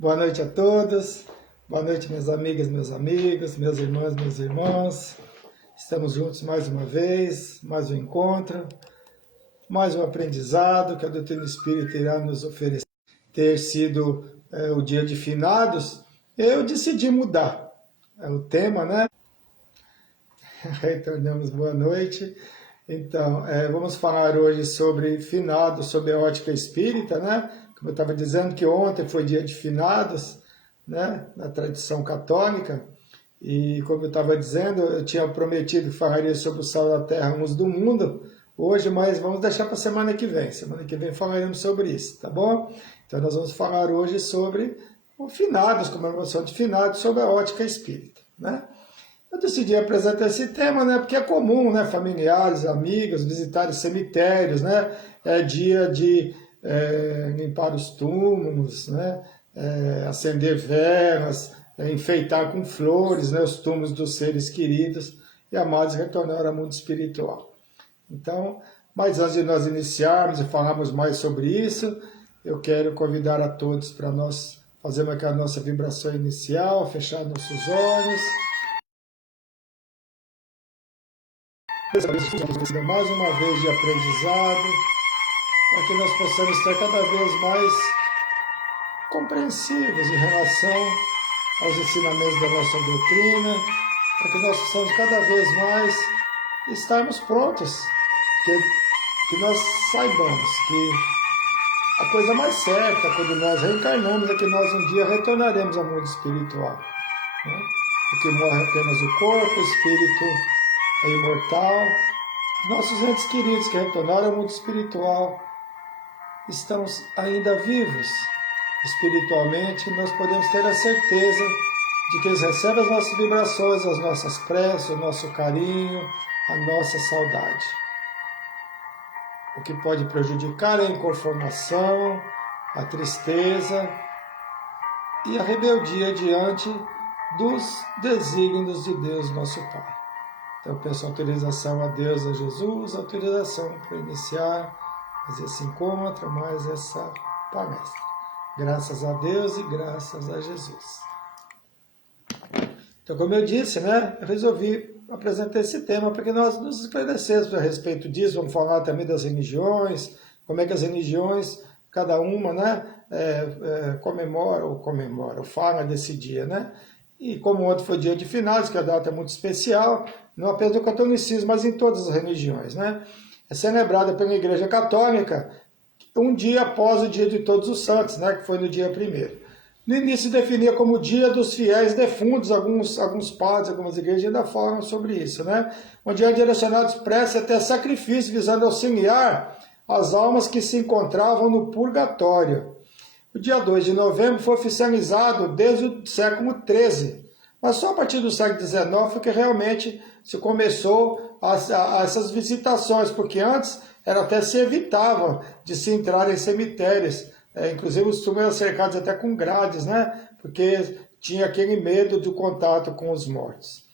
Boa noite a todos, boa noite minhas amigas, meus amigos, meus irmãos, meus irmãos. Estamos juntos mais uma vez, mais um encontro, mais um aprendizado que a doutrina espírita irá nos oferecer. Ter sido o dia de finados, eu decidi mudar o tema, né? Retornamos, boa noite. Então, vamos falar hoje sobre finados, sobre a ótica espírita, né? Como eu estava dizendo que ontem foi dia de finados, né? Na tradição católica. E como eu estava dizendo, eu tinha prometido que falaria sobre o sal da terra, luz do mundo, hoje, mas vamos deixar para a semana que vem. Semana que vem falaremos sobre isso, tá bom? Então nós vamos falar hoje sobre o finados, comemoração de finados, sobre a ótica espírita, né? Eu decidi apresentar esse tema, né, porque é comum, né, familiares, amigos, visitarem cemitérios, né, é dia de limpar os túmulos, né, acender velas, enfeitar com flores, né, os túmulos dos seres queridos e amados retornar ao mundo espiritual. Então, mas antes de nós iniciarmos e falarmos mais sobre isso, eu quero convidar a todos para nós fazermos aquela nossa vibração inicial, fechar nossos olhos. Mais uma vez de aprendizado, para que nós possamos estar cada vez mais compreensivos em relação aos ensinamentos da nossa doutrina, para que nós possamos cada vez mais estarmos prontos, que nós saibamos que a coisa mais certa quando nós reencarnamos é que nós um dia retornaremos ao mundo espiritual, né? Porque morre apenas o corpo, o espírito é imortal. Nossos entes queridos que retornaram ao mundo espiritual estão ainda vivos espiritualmente, e nós podemos ter a certeza de que eles recebem as nossas vibrações, as nossas preces, o nosso carinho, a nossa saudade. O que pode prejudicar é a inconformação, a tristeza e a rebeldia diante dos desígnios de Deus, nosso Pai. Então, eu peço autorização a Deus, a Jesus, autorização para iniciar mais esse encontro, mais essa palestra. Graças a Deus e graças a Jesus. Então, como eu disse, né, eu resolvi apresentar esse tema para que nós nos esclarecêssemos a respeito disso. Vamos falar também das religiões, como é que as religiões, cada uma, né, comemora ou fala desse dia, né? E como ontem foi dia de finados, que a data é muito especial, não apenas no catolicismo, mas em todas as religiões, né? É celebrada pela Igreja Católica um dia após o dia de Todos os Santos, né? Que foi no dia 1º. No início definia como dia dos fiéis defuntos, alguns padres, algumas igrejas ainda falam sobre isso, né? Onde eram direcionados prece até sacrifício, visando auxiliar as almas que se encontravam no purgatório. O dia 2 de novembro foi oficializado desde o século XIII, mas só a partir do século XIX foi que realmente se começou a essas visitações, porque antes até se evitava de se entrar em cemitérios, inclusive os túmulos eram cercados até com grades, né? Porque tinha aquele medo do contato com os mortos.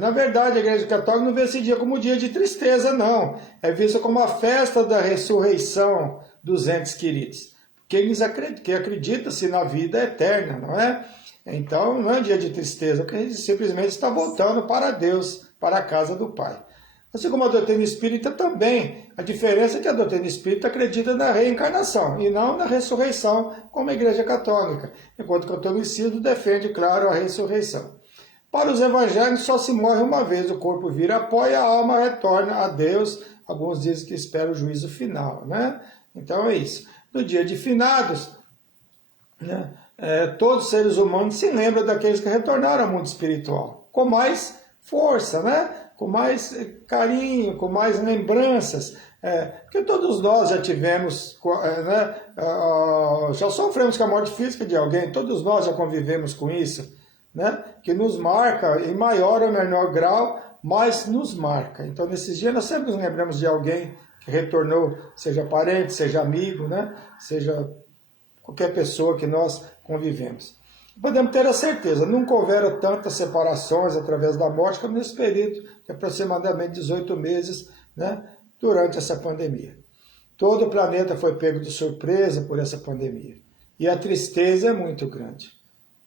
Na verdade, a Igreja Católica não vê esse dia como um dia de tristeza, não. É vista como a festa da ressurreição dos entes queridos. Que eles acreditam-se na vida eterna, não é? Então, não é dia de tristeza, porque a gente simplesmente está voltando para Deus, para a casa do Pai. Assim como a doutrina espírita também, a diferença é que a doutrina espírita acredita na reencarnação e não na ressurreição, como a Igreja Católica, enquanto o catolicismo defende, claro, a ressurreição. Para os evangélicos só se morre uma vez, o corpo vira pó e a alma retorna a Deus. Alguns dizem que espera o juízo final, né? Então é isso. No dia de finados, né, todos os seres humanos se lembram daqueles que retornaram ao mundo espiritual, com mais força, né, com mais carinho, com mais lembranças, porque todos nós já tivemos, né, já sofremos com a morte física de alguém, todos nós já convivemos com isso, né, que nos marca em maior ou menor grau, mas nos marca. Então nesses dias nós sempre nos lembramos de alguém que retornou, seja parente, seja amigo, né? Seja qualquer pessoa que nós convivemos. Podemos ter a certeza, nunca houveram tantas separações através da morte como nesse período de aproximadamente 18 meses, né? Durante essa pandemia. Todo o planeta foi pego de surpresa por essa pandemia. E a tristeza é muito grande.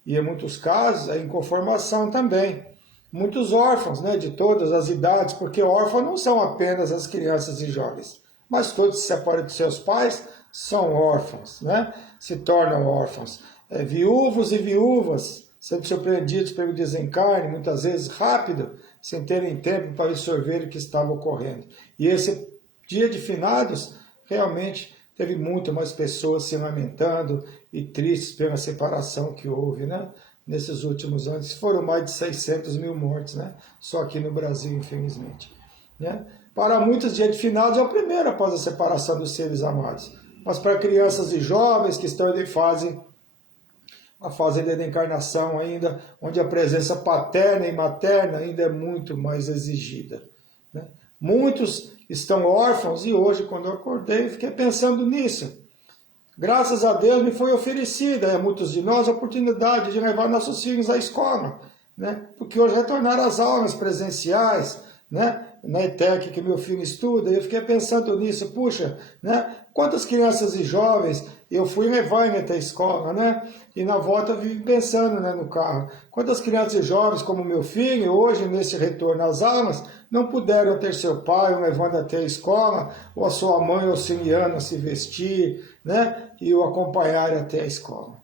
E em muitos casos, a inconformação também. Muitos órfãos, né, de todas as idades, porque órfãos não são apenas as crianças e jovens, mas todos que se separam de seus pais são órfãos, né, se tornam órfãos. Viúvos e viúvas, sendo surpreendidos pelo desencarne, muitas vezes rápido, sem terem tempo para absorver o que estava ocorrendo. E esse dia de finados, realmente, teve muito mais pessoas se lamentando e tristes pela separação que houve, né? Nesses últimos anos. Foram mais de 600 mil mortes, né? Só aqui no Brasil, infelizmente. Né? Para muitos, dia de finados é o primeiro após a separação dos seres amados. Mas para crianças e jovens que estão em a fase da encarnação ainda, onde a presença paterna e materna ainda é muito mais exigida. Né? Muitos estão órfãos e hoje, quando eu acordei, fiquei pensando nisso. Graças a Deus me foi oferecida a muitos de nós a oportunidade de levar nossos filhos à escola, né? Porque hoje retornaram às aulas presenciais, né? Na ETEC que meu filho estuda, eu fiquei pensando nisso, puxa, né? Quantas crianças e jovens eu fui levar até a escola, né? E na volta eu vivo pensando, né, no carro. Quantas crianças e jovens como meu filho, hoje nesse retorno às aulas, não puderam ter seu pai levando até a escola, ou a sua mãe auxiliando a se vestir, né? E o acompanhar até a escola.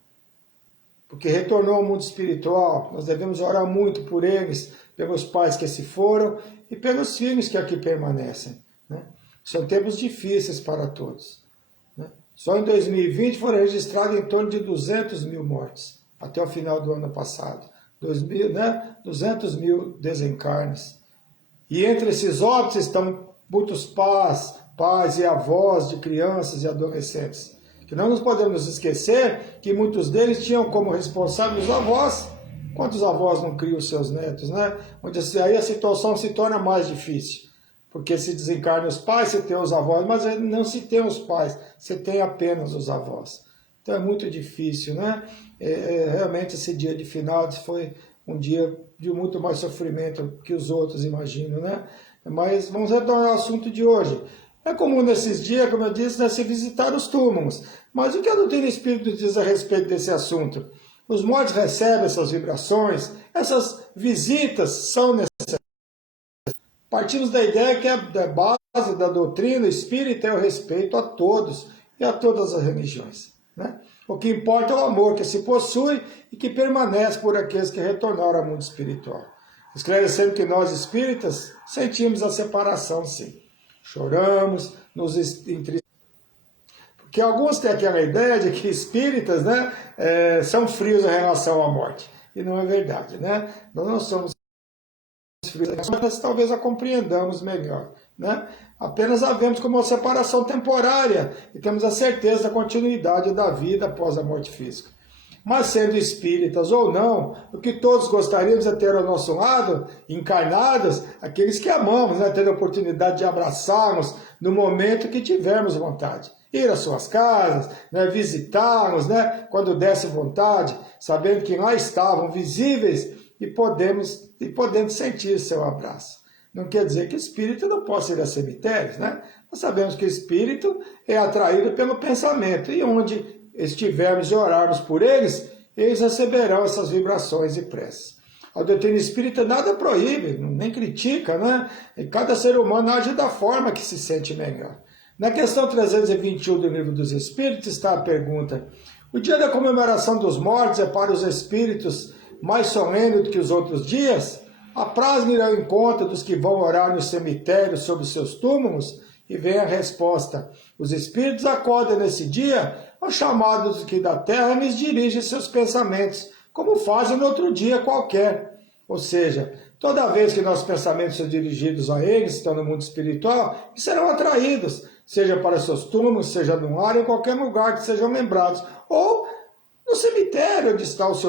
Porque retornou ao mundo espiritual, nós devemos orar muito por eles, pelos pais que se foram e pelos filhos que aqui permanecem. Né? São tempos difíceis para todos. Né? Só em 2020 foram registrados em torno de 200 mil mortes, até o final do ano passado. 200 mil desencarnes. E entre esses óbitos estão muitos pais e avós de crianças e adolescentes. Que não nos podemos esquecer que muitos deles tinham como responsáveis os avós. Quantos avós não criam seus netos, né? Onde aí a situação se torna mais difícil. Porque se desencarnam os pais, se tem os avós, mas não se tem os pais, se tem apenas os avós. Então é muito difícil, né? Realmente esse dia de finados foi um dia de muito mais sofrimento que os outros, imagino, né? Mas vamos retornar ao assunto de hoje. É comum nesses dias, como eu disse, né, se visitar os túmulos. Mas o que a doutrina espírita diz a respeito desse assunto? Os mortos recebem essas vibrações, essas visitas são necessárias. Partimos da ideia que a base da doutrina espírita é o respeito a todos e a todas as religiões. Né? O que importa é o amor que se possui e que permanece por aqueles que retornaram ao mundo espiritual. Esclarecendo que nós espíritas sentimos a separação, sim. Choramos, nos entristecemos. Porque alguns têm aquela ideia de que espíritas, né, são frios em relação à morte. E não é verdade, né? Nós não somos frios, mas talvez a compreendamos melhor. Né? Apenas a vemos como uma separação temporária e temos a certeza da continuidade da vida após a morte física. Mas sendo espíritas ou não, o que todos gostaríamos é ter ao nosso lado, encarnados, aqueles que amamos, né? Ter a oportunidade de abraçá-los no momento que tivermos vontade. Ir às suas casas, né? Visitá-los, né? Quando desse vontade, sabendo que lá estavam visíveis e podendo sentir seu abraço. Não quer dizer que o espírito não possa ir a cemitérios, né? Nós sabemos que o espírito é atraído pelo pensamento e onde estivermos e orarmos por eles, eles receberão essas vibrações e preces. A doutrina espírita nada proíbe, nem critica, né? E cada ser humano age da forma que se sente melhor. Na questão 321 do Livro dos Espíritos está a pergunta: o dia da comemoração dos mortos é para os espíritos mais solene do que os outros dias? Apraz-me ao encontro dos que vão orar no cemitério sobre os seus túmulos? E vem a resposta: os espíritos acordam nesse dia aos chamados que da terra lhes dirigem seus pensamentos, como fazem no outro dia qualquer. Ou seja, toda vez que nossos pensamentos são dirigidos a eles, estão no mundo espiritual, e serão atraídos, seja para seus túmulos, seja no lar, em qualquer lugar que sejam lembrados, ou no cemitério onde está os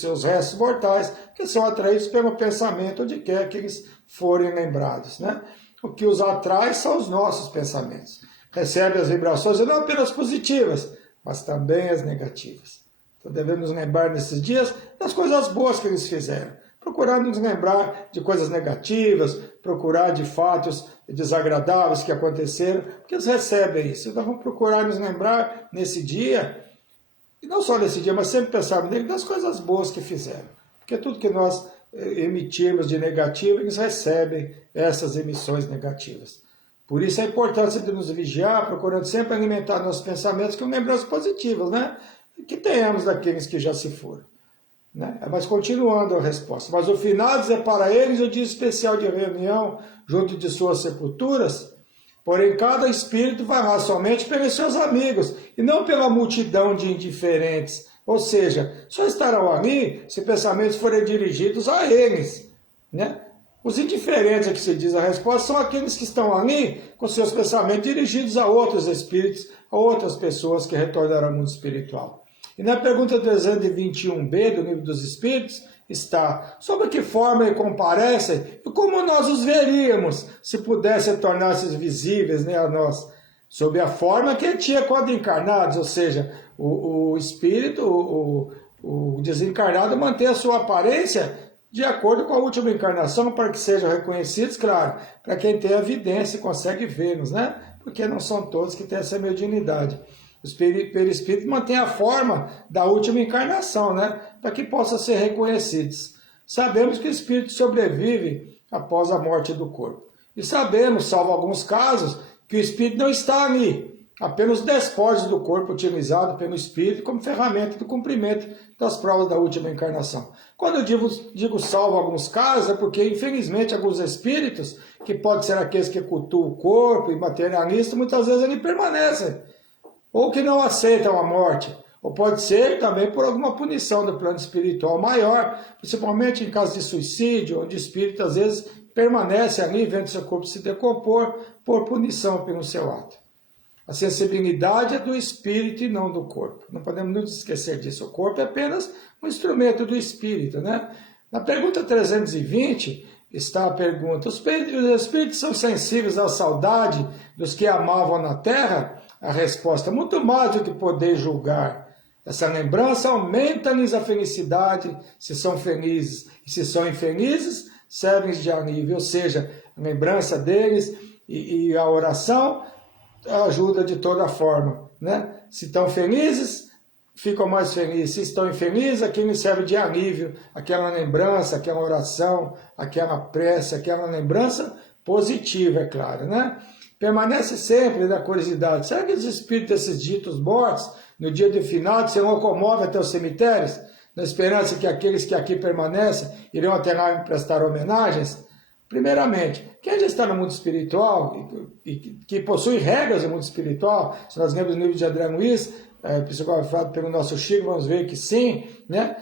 seus restos mortais, que são atraídos pelo pensamento onde quer que eles forem lembrados. Né? O que os atrai são os nossos pensamentos. Recebe as vibrações, não apenas positivas, mas também as negativas. Então devemos lembrar nesses dias das coisas boas que eles fizeram. Procurar nos lembrar de coisas negativas, procurar de fatos desagradáveis que aconteceram, porque eles recebem isso. Então vamos procurar nos lembrar nesse dia, e não só nesse dia, mas sempre pensar nele, das coisas boas que fizeram. Porque tudo que nós emitirmos de negativo, eles recebem essas emissões negativas. Por isso a importância de nos vigiar, procurando sempre alimentar nossos pensamentos com lembranças positivas, né? Que tenhamos daqueles que já se foram. Né? Mas continuando a resposta. Mas o finados é para eles o dia especial de reunião junto de suas sepulturas, porém cada espírito vará somente pelos seus amigos, e não pela multidão de indiferentes. Ou seja, só estarão ali se pensamentos forem dirigidos a eles. Né? Os indiferentes, que se diz a resposta, são aqueles que estão ali com seus pensamentos dirigidos a outros espíritos, a outras pessoas que retornarão ao mundo espiritual. E na pergunta 321b do Livro dos Espíritos está: sobre que forma eles comparecem e como nós os veríamos se pudessem tornar-se visíveis, né, a nós? Sob a forma que ele tinha quando encarnados, ou seja, o espírito, o desencarnado mantém a sua aparência de acordo com a última encarnação, para que sejam reconhecidos, claro, para quem tem evidência e consegue vê-los, né? Porque não são todos que têm essa mediunidade. Os perispíritos mantêm a forma da última encarnação, né? Para que possam ser reconhecidos. Sabemos que o espírito sobrevive após a morte do corpo. E sabemos, salvo alguns casos, que o espírito não está ali, apenas despojos do corpo utilizado pelo espírito como ferramenta do cumprimento das provas da última encarnação. Quando eu digo salvo alguns casos, é porque, infelizmente, alguns espíritos, que podem ser aqueles que cultuam o corpo e materialistas, muitas vezes eles permanecem, ou que não aceitam a morte, ou pode ser também por alguma punição do plano espiritual maior, principalmente em caso de suicídio, onde o espírito às vezes permanece ali, vendo seu corpo se decompor, por punição pelo seu ato. A sensibilidade é do espírito e não do corpo. Não podemos nos esquecer disso. O corpo é apenas um instrumento do espírito, né? Na pergunta 320 está a pergunta: os espíritos são sensíveis à saudade dos que amavam na terra? A resposta: muito mais do que poder julgar. Essa lembrança aumenta-lhes a felicidade, se são felizes. E se são infelizes, servem de alívio. Ou seja, a lembrança deles e a oração ajuda de toda forma, né? Se estão felizes, ficam mais felizes. Se estão infelizes, aquilo serve de alívio, aquela lembrança, aquela oração, aquela prece, aquela lembrança positiva, é claro, né? Permanece sempre na curiosidade. Será que os espíritos desses ditos mortos, no dia de final, se locomovem até os cemitérios, na esperança que aqueles que aqui permanecem irão até lá prestar homenagens? Primeiramente, quem já está no mundo espiritual e que possui regras do mundo espiritual, se nós lemos o livro de André Luiz, psicografado pelo nosso Chico, vamos ver que sim, né?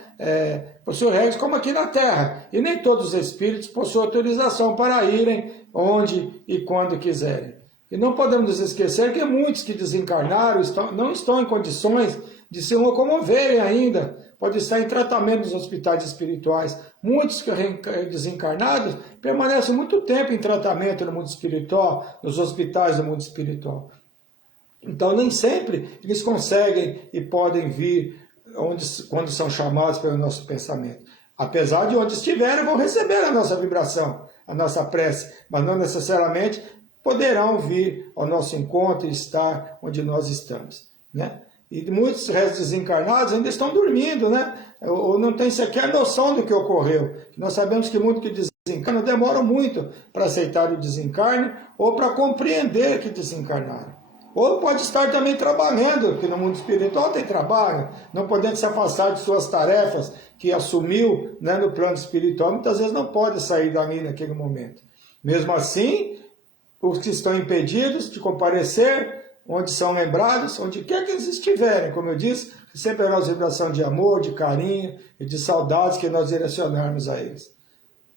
Possui regras como aqui na Terra. E nem todos os espíritos possuem autorização para irem onde e quando quiserem. E não podemos nos esquecer que muitos que desencarnaram não estão em condições de se locomoverem ainda, pode estar em tratamento nos hospitais espirituais. Muitos que desencarnados permanecem muito tempo em tratamento no mundo espiritual, nos hospitais do mundo espiritual. Então, nem sempre eles conseguem e podem vir quando são chamados pelo nosso pensamento. Apesar de onde estiverem, vão receber a nossa vibração, a nossa prece, mas não necessariamente poderão vir ao nosso encontro e estar onde nós estamos, né? E muitos restos desencarnados ainda estão dormindo, né? Ou não têm sequer noção do que ocorreu. Nós sabemos que muitos que desencarnam demoram muito para aceitar o desencarne ou para compreender que desencarnaram. Ou pode estar também trabalhando, porque no mundo espiritual tem trabalho, não podendo se afastar de suas tarefas que assumiu, né, no plano espiritual, muitas vezes não pode sair dali naquele momento. Mesmo assim, os que estão impedidos de comparecer, onde são lembrados, onde quer que eles estiverem, como eu disse, receberão a vibração de amor, de carinho e de saudades que nós direcionarmos a eles.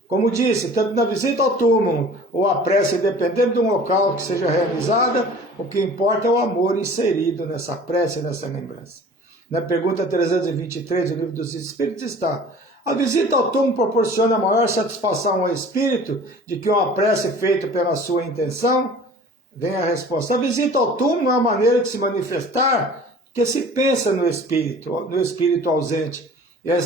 Como disse, tanto na visita ao túmulo ou a prece, dependendo do local que seja realizada, o que importa é o amor inserido nessa prece e nessa lembrança. Na pergunta 323 do Livro dos Espíritos está: a visita ao túmulo proporciona maior satisfação ao espírito de que uma prece feita pela sua intenção? Vem a resposta: a visita ao túmulo é uma maneira de se manifestar que se pensa no espírito ausente. E a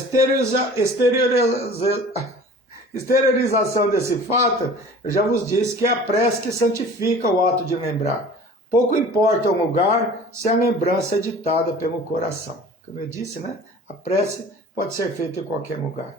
Exteriorização desse fato, eu já vos disse que é a prece que santifica o ato de lembrar. Pouco importa o lugar se a lembrança é ditada pelo coração. Como eu disse, né? A prece pode ser feita em qualquer lugar.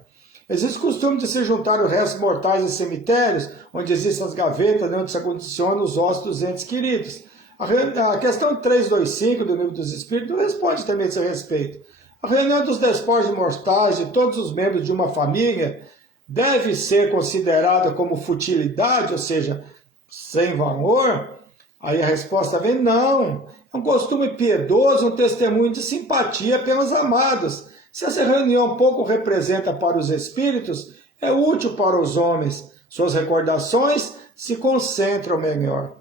Existe o costume de se juntar os restos mortais em cemitérios, onde existem as gavetas, onde se condiciona os ossos dos entes queridos. A questão 325 do Livro dos Espíritos responde também a esse respeito. A reunião dos despojos mortais de todos os membros de uma família deve ser considerada como futilidade, ou seja, sem valor? Aí a resposta vem, não. É um costume piedoso, um testemunho de simpatia pelos amados. Se essa reunião pouco representa para os espíritos, é útil para os homens. Suas recordações se concentram melhor.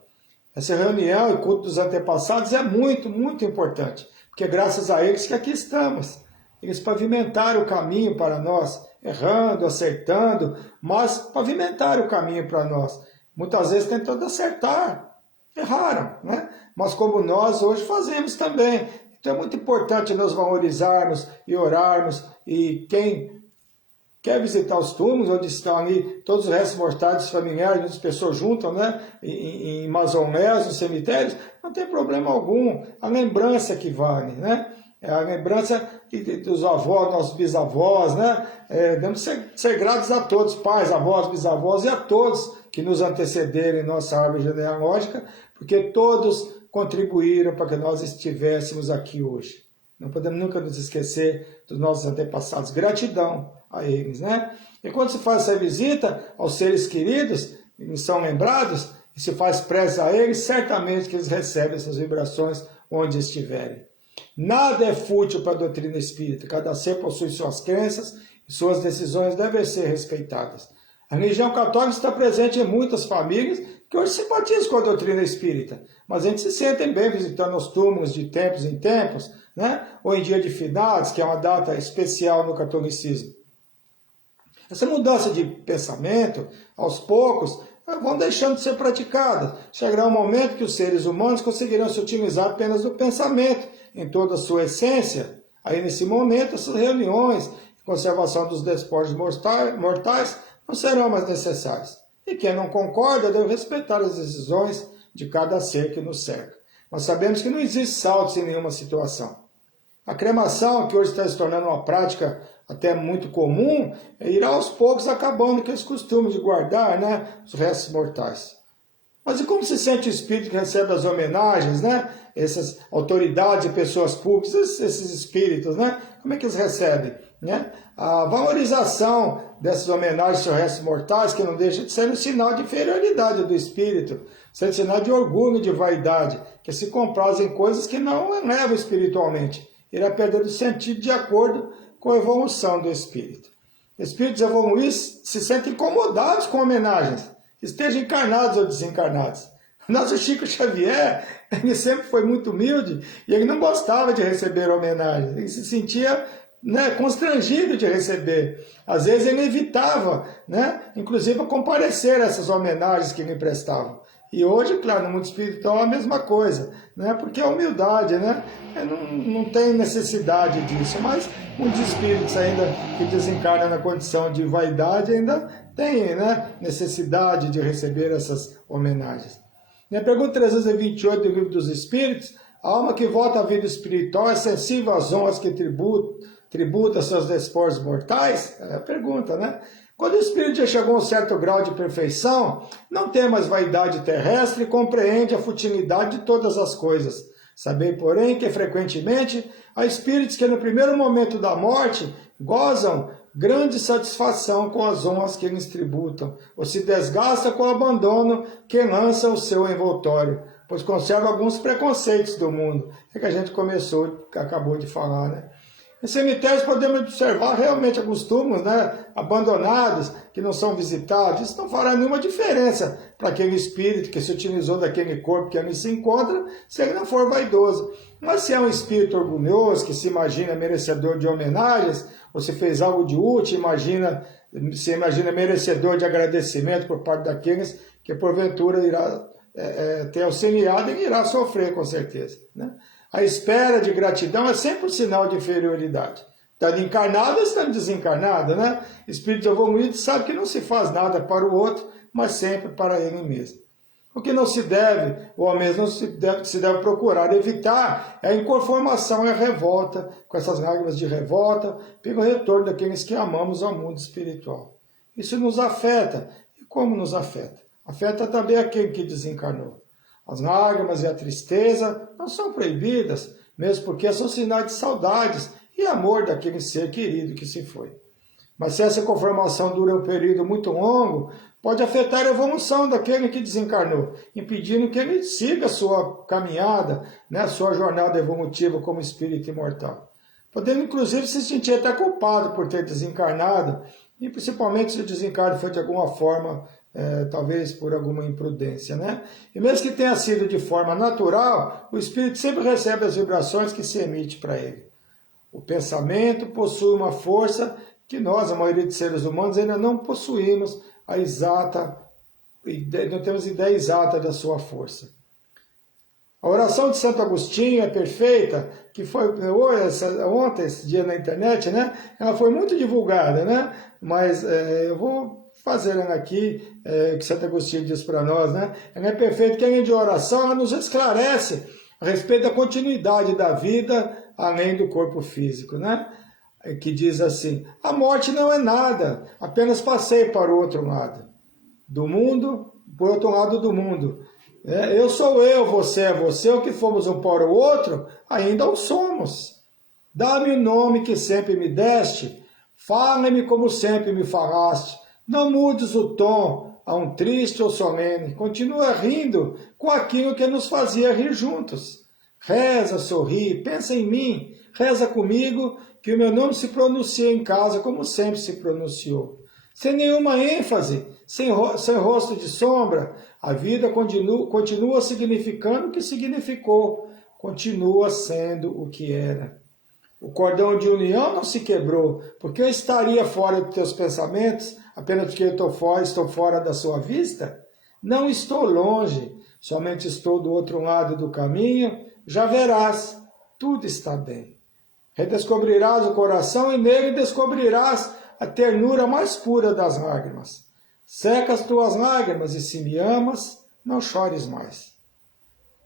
Essa reunião e culto dos antepassados é muito, muito importante, porque é graças a eles que aqui estamos. Eles pavimentaram o caminho para nós, errando, acertando, mas pavimentaram o caminho para nós. Muitas vezes tentando acertar, erraram, né? Mas como nós hoje fazemos também. Então é muito importante nós valorizarmos e orarmos, e quem quer visitar os túmulos, onde estão ali todos os restos mortais dos familiares, onde as pessoas juntam, né, em mausoléus, nos cemitérios, não tem problema algum. A lembrança que vale, né? A lembrança dos avós, nossos bisavós, né? Devemos ser gratos a todos, pais, avós, bisavós e a todos que nos antecederam em nossa árvore genealógica, porque todos contribuíram para que nós estivéssemos aqui hoje. Não podemos nunca nos esquecer dos nossos antepassados. Gratidão a eles, né? E quando se faz essa visita aos seres queridos, que são lembrados, e se faz prece a eles, certamente que eles recebem essas vibrações onde estiverem. Nada é fútil para a doutrina espírita. Cada ser possui suas crenças e suas decisões devem ser respeitadas. A religião católica está presente em muitas famílias que hoje simpatizam com a doutrina espírita, mas a gente se sente bem visitando os túmulos de tempos em tempos, né? Ou em dia de finados, que é uma data especial no catolicismo. Essa mudança de pensamento, aos poucos, vão deixando de ser praticadas. Chegará um momento que os seres humanos conseguirão se utilizar apenas do pensamento, em toda a sua essência. Aí, nesse momento, essas reuniões de conservação dos despojos mortais não serão mais necessárias. E quem não concorda deve respeitar as decisões de cada ser que nos cerca. Mas sabemos que não existe saltos em nenhuma situação. A cremação, que hoje está se tornando uma prática até muito comum, irá aos poucos acabando com esse costume de guardar, né, os restos mortais. Mas e como se sente o espírito que recebe as homenagens, né? Essas autoridades e pessoas públicas, esses espíritos, né? Como é que eles recebem? Né? A valorização dessas homenagens aos restos mortais, que não deixa de ser um sinal de inferioridade do espírito, ser um sinal de orgulho, de vaidade, que se compraz em coisas que não elevam espiritualmente. Irá perdendo o sentido de acordo com a evolução do espírito. Espíritos evoluídos se sentem incomodados com homenagens, estejam encarnados ou desencarnados. O nosso Chico Xavier, ele sempre foi muito humilde e ele não gostava de receber homenagens. Ele se sentia, né, constrangido de receber. Às vezes ele evitava, né, inclusive comparecer a essas homenagens que lhe prestavam. E hoje, claro, no mundo espiritual é a mesma coisa, né? Porque a humildade, né? Não tem necessidade disso, mas muitos espíritos ainda que desencarnam na condição de vaidade ainda têm, né, necessidade de receber essas homenagens. Na pergunta 328 do Livro dos Espíritos, a alma que volta à vida espiritual é sensível às honras que tributa seus despojos mortais? É a pergunta, né? Quando o espírito já chegou a um certo grau de perfeição, não tem mais vaidade terrestre e compreende a futilidade de todas as coisas. Sabei, porém, que frequentemente há espíritos que no primeiro momento da morte gozam grande satisfação com as honras que eles tributam, ou se desgasta com o abandono que lança o seu envoltório, pois conserva alguns preconceitos do mundo. É que a gente acabou de falar, né? Em cemitérios podemos observar realmente alguns túmulos, né, abandonados, que não são visitados. Isso não fará nenhuma diferença para aquele espírito que se utilizou daquele corpo que ali se encontra, se ele não for vaidoso. Mas se é um espírito orgulhoso, que se imagina merecedor de homenagens, ou se fez algo de útil, se imagina merecedor de agradecimento por parte daqueles que porventura irá ter auxiliado e irá sofrer com certeza, né? A espera de gratidão é sempre um sinal de inferioridade. estando encarnado ou estando desencarnado, né? Espírito evoluído sabe que não se faz nada para o outro, mas sempre para ele mesmo. O que não se deve, ou ao menos não se deve procurar evitar, é a inconformação e a revolta, com essas lágrimas de revolta, pelo retorno daqueles que amamos ao mundo espiritual. Isso nos afeta. E como nos afeta? Afeta também aquele que desencarnou. As lágrimas e a tristeza não são proibidas, mesmo porque são sinais de saudades e amor daquele ser querido que se foi. Mas se essa conformação dura um período muito longo, pode afetar a evolução daquele que desencarnou, impedindo que ele siga a sua caminhada, né, a sua jornada evolutiva como espírito imortal. Podendo, inclusive, se sentir até culpado por ter desencarnado, e principalmente se o desencarno foi de alguma forma, talvez por alguma imprudência, né? E mesmo que tenha sido de forma natural, o espírito sempre recebe as vibrações que se emite para ele. O pensamento possui uma força que nós, a maioria de seres humanos, ainda não possuímos não temos ideia exata da sua força. A oração de Santo Agostinho é perfeita, que foi ontem, esse dia na internet, né? Ela foi muito divulgada, né? Mas eu vou fazer ela aqui, que Santo Agostinho diz para nós, né? Ela é perfeita, que além de oração, ela nos esclarece a respeito da continuidade da vida além do corpo físico, né? Que diz assim: a morte não é nada, apenas passei para o outro lado do mundo, por outro lado do mundo. Eu sou eu, você é você, o que fomos um para o outro, ainda o somos. Dá-me o nome que sempre me deste, fala-me como sempre me falaste, não mudes o tom a um triste ou solene, continua rindo com aquilo que nos fazia rir juntos. Reza, sorri, pensa em mim, reza comigo, que o meu nome se pronuncia em casa como sempre se pronunciou. Sem nenhuma ênfase, sem rosto de sombra, a vida continua significando o que significou, continua sendo o que era. O cordão de união não se quebrou, porque eu estaria fora dos teus pensamentos, apenas porque eu estou fora da sua vista? Não estou longe, somente estou do outro lado do caminho, já verás, tudo está bem. Redescobrirás o coração e nele descobrirás a ternura mais pura das lágrimas. Seca as tuas lágrimas e se me amas, não chores mais.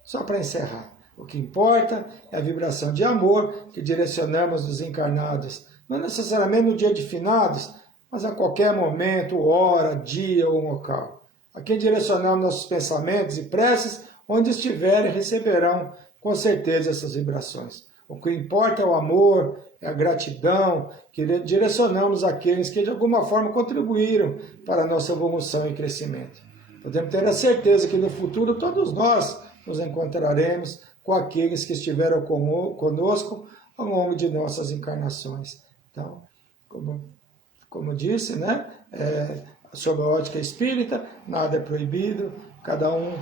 Só para encerrar, o que importa é a vibração de amor que direcionamos nos encarnados, não necessariamente no dia de finados, mas a qualquer momento, hora, dia ou local. A quem direcionamos nossos pensamentos e preces, onde estiverem, receberão com certeza essas vibrações. O que importa é o amor, é a gratidão que direcionamos àqueles que de alguma forma contribuíram para a nossa evolução e crescimento. Podemos ter a certeza que no futuro todos nós nos encontraremos com aqueles que estiveram conosco ao longo de nossas encarnações. Então, como disse, né, sob a ótica espírita, nada é proibido, cada um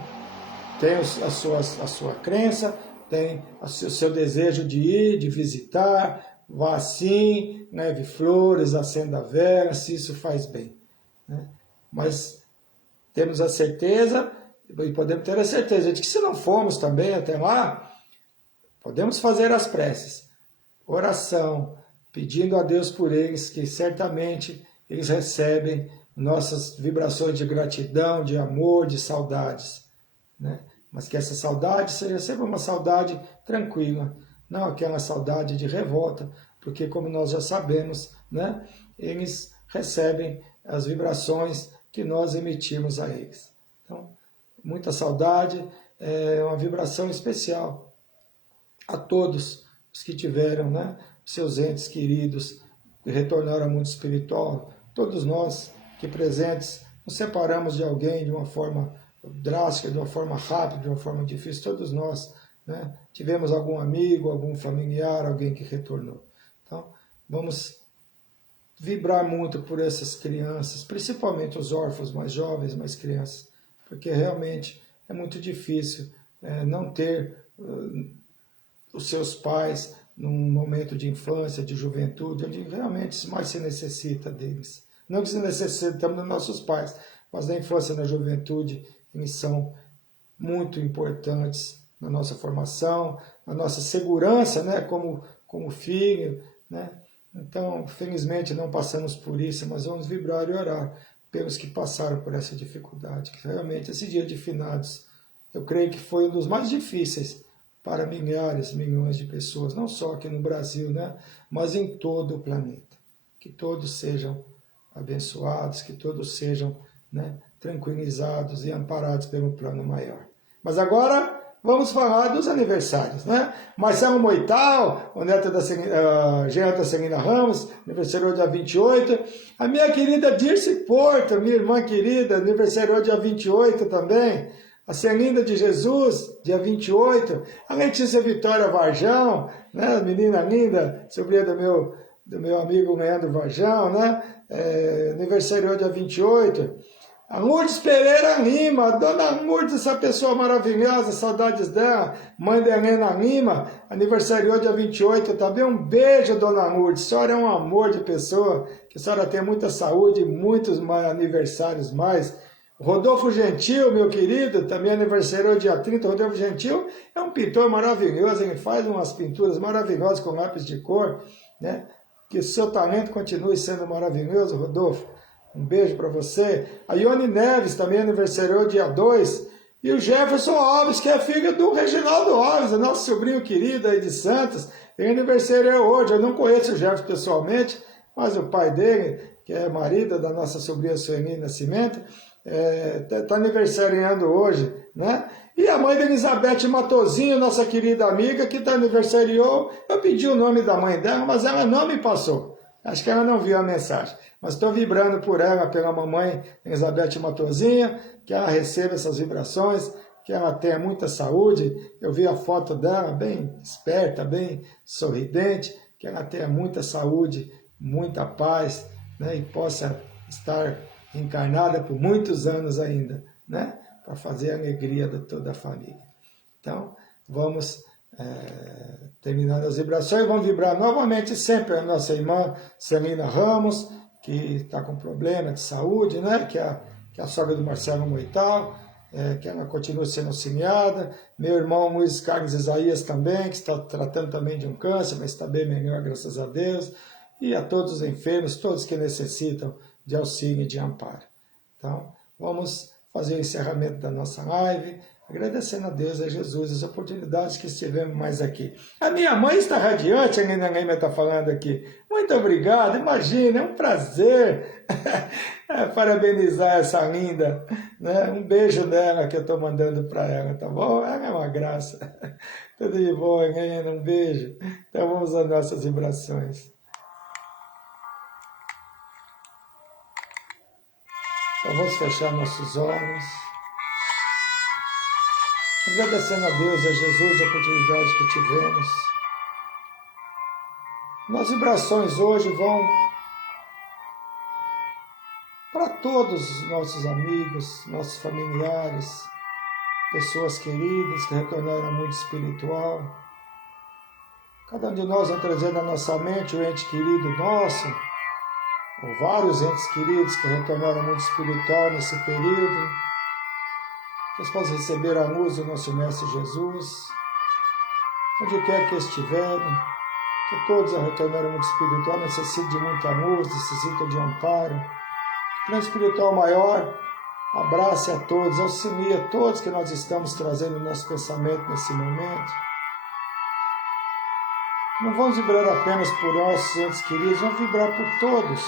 tem a sua crença, tem o seu desejo de ir, de visitar, vá assim, leve flores, acenda a vela, se isso faz bem. Né? Mas temos a certeza, e podemos ter a certeza de que se não formos também até lá, podemos fazer as preces, oração, pedindo a Deus por eles, que certamente eles recebem nossas vibrações de gratidão, de amor, de saudades, né? Mas que essa saudade seja sempre uma saudade tranquila, não aquela saudade de revolta, porque como nós já sabemos, né, eles recebem as vibrações que nós emitimos a eles. Então, muita saudade, é uma vibração especial a todos os que tiveram, né, seus entes queridos que retornaram ao mundo espiritual, todos nós que presentes nos separamos de alguém de uma forma drástica, de uma forma rápida, de uma forma difícil, todos nós, né, tivemos algum amigo, algum familiar, alguém que retornou. Então, vamos vibrar muito por essas crianças, principalmente os órfãos mais jovens, mais crianças, porque realmente é muito difícil não ter os seus pais num momento de infância, de juventude, onde realmente mais se necessita deles. Não que se necessitamos dos nossos pais, mas na infância e na juventude, eles são muito importantes na nossa formação, na nossa segurança, né, como filho, né? Então, felizmente não passamos por isso, mas vamos vibrar e orar pelos que passaram por essa dificuldade. Que realmente esse dia de finados, eu creio que foi um dos mais difíceis para milhares, milhões de pessoas, não só aqui no Brasil, né, mas em todo o planeta. Que todos sejam abençoados, que todos sejam, né, tranquilizados e amparados pelo plano maior. Mas agora vamos falar dos aniversários, né? Marcelo Moital, o neto da Geralda Celina Ramos, aniversariou dia 28. A minha querida Dirce Porto, minha irmã querida, aniversariou dia 28 também. A Celinda de Jesus, dia 28. A Letícia Vitória Varjão, né? Menina linda, sobrinha do meu amigo Leandro Varjão, né? Aniversariou dia 28. A Lourdes Pereira Lima, a Dona Lourdes, essa pessoa maravilhosa, saudades dela, mãe da Helena Lima, aniversariou dia 28 também. Um beijo, Dona Lourdes, a senhora é um amor de pessoa, que a senhora tenha muita saúde e muitos aniversários mais. Rodolfo Gentil, meu querido, também aniversariou dia 30. Rodolfo Gentil é um pintor maravilhoso, ele faz umas pinturas maravilhosas com lápis de cor, né? Que o seu talento continue sendo maravilhoso, Rodolfo. Um beijo para você. A Ione Neves também aniversariou dia 2. E o Jefferson Alves, que é filho do Reginaldo Alves, nosso sobrinho querido aí de Santos. Ele aniversariou hoje. Eu não conheço o Jefferson pessoalmente, mas o pai dele, que é marido da nossa sobrinha Sueli Nascimento, está aniversariando hoje, né? E a mãe da Elizabeth Matozinho, nossa querida amiga, que aniversariou. Eu pedi o nome da mãe dela, mas ela não me passou. Acho que ela não viu a mensagem. Mas estou vibrando por ela, pela mamãe Elizabeth Matozinha, que ela receba essas vibrações, que ela tenha muita saúde. Eu vi a foto dela, bem esperta, bem sorridente, que ela tenha muita saúde, muita paz, né? E possa estar encarnada por muitos anos ainda, né? Para fazer a alegria de toda a família. Então, vamos terminando as vibrações, vamos vibrar novamente sempre a nossa irmã Celina Ramos, que está com problema de saúde, né? que é a sogra do Marcelo Moital, que ela continua sendo auxiliada. Meu irmão Luiz Carlos Isaías também, que está tratando também de um câncer, mas está bem melhor, graças a Deus. E a todos os enfermos, todos que necessitam de auxílio e de amparo. Então, vamos fazer o encerramento da nossa live, agradecendo a Deus, a Jesus, as oportunidades que estivemos mais aqui. A minha mãe está radiante, a Nina Lima está falando aqui. Muito obrigado, imagina, é um prazer parabenizar essa linda, né? Um beijo dela que eu estou mandando para ela, tá bom? Ela é uma graça. Tudo de bom, Nina, um beijo. Então vamos às nossas vibrações. Então vamos fechar nossos olhos. Agradecendo a Deus e a Jesus a oportunidade que tivemos. Nas vibrações hoje vão para todos os nossos amigos, nossos familiares, pessoas queridas que retornaram ao mundo espiritual. Cada um de nós vai trazer na nossa mente o ente querido nosso, ou vários entes queridos que retornaram ao mundo espiritual nesse período. Que eles possam receber a luz do nosso Mestre Jesus, onde quer que estiverem, que todos a retornar ao mundo espiritual necessitam de muita luz, necessitam de amparo. Que o plano espiritual maior abrace a todos, auxilie a todos que nós estamos trazendo no nosso pensamento nesse momento. Não vamos vibrar apenas por nossos entes queridos, vamos vibrar por todos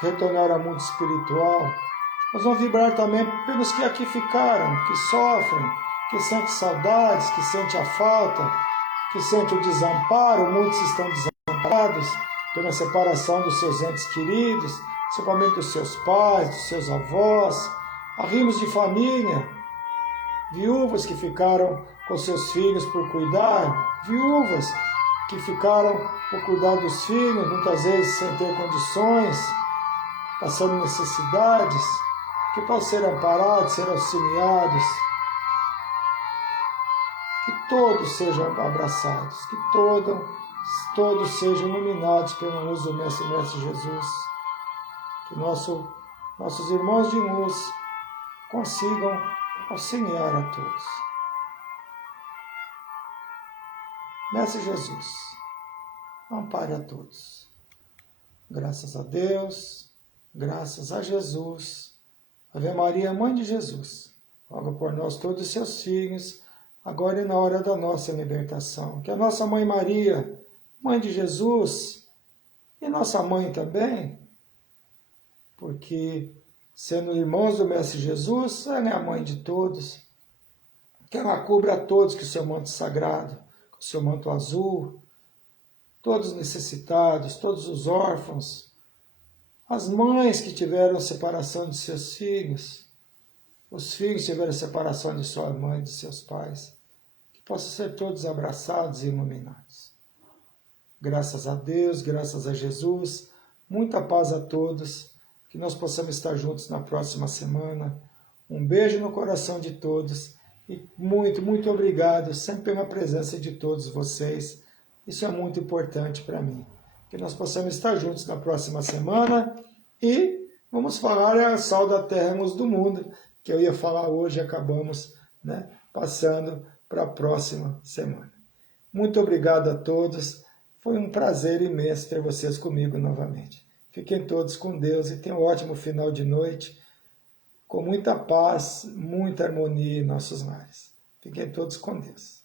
que retornaram ao mundo espiritual. Nós vamos vibrar também pelos que aqui ficaram, que sofrem, que sentem saudades, que sentem a falta, que sentem o desamparo. Muitos estão desamparados pela separação dos seus entes queridos, principalmente dos seus pais, dos seus avós, arrimos de família, viúvas que ficaram com seus filhos por cuidar, viúvas que ficaram por cuidar dos filhos, muitas vezes sem ter condições, passando necessidades, que possam ser amparados, ser auxiliados, que todos sejam abraçados, que todos sejam iluminados pela luz do Mestre Jesus, que nossos irmãos de luz consigam auxiliar a todos. Mestre Jesus, ampare a todos. Graças a Deus, graças a Jesus. Ave Maria, Mãe de Jesus, roga por nós todos os seus filhos, agora e na hora da nossa libertação. Que a nossa Mãe Maria, Mãe de Jesus, e nossa mãe também, porque sendo irmãos do Mestre Jesus, ela é a mãe de todos, que ela cubra a todos com o seu manto sagrado, com o seu manto azul, todos necessitados, todos os órfãos, as mães que tiveram separação de seus filhos, os filhos que tiveram separação de sua mãe e de seus pais, que possam ser todos abraçados e iluminados. Graças a Deus, graças a Jesus, muita paz a todos, que nós possamos estar juntos na próxima semana. Um beijo no coração de todos e muito obrigado sempre pela presença de todos vocês. Isso é muito importante para mim. Que nós possamos estar juntos na próxima semana e vamos falar a sal da terra, luz do mundo, que eu ia falar hoje, acabamos passando para a próxima semana. Muito obrigado a todos. Foi um prazer imenso ter vocês comigo novamente. Fiquem todos com Deus e tenham um ótimo final de noite, com muita paz, muita harmonia em nossos lares. Fiquem todos com Deus.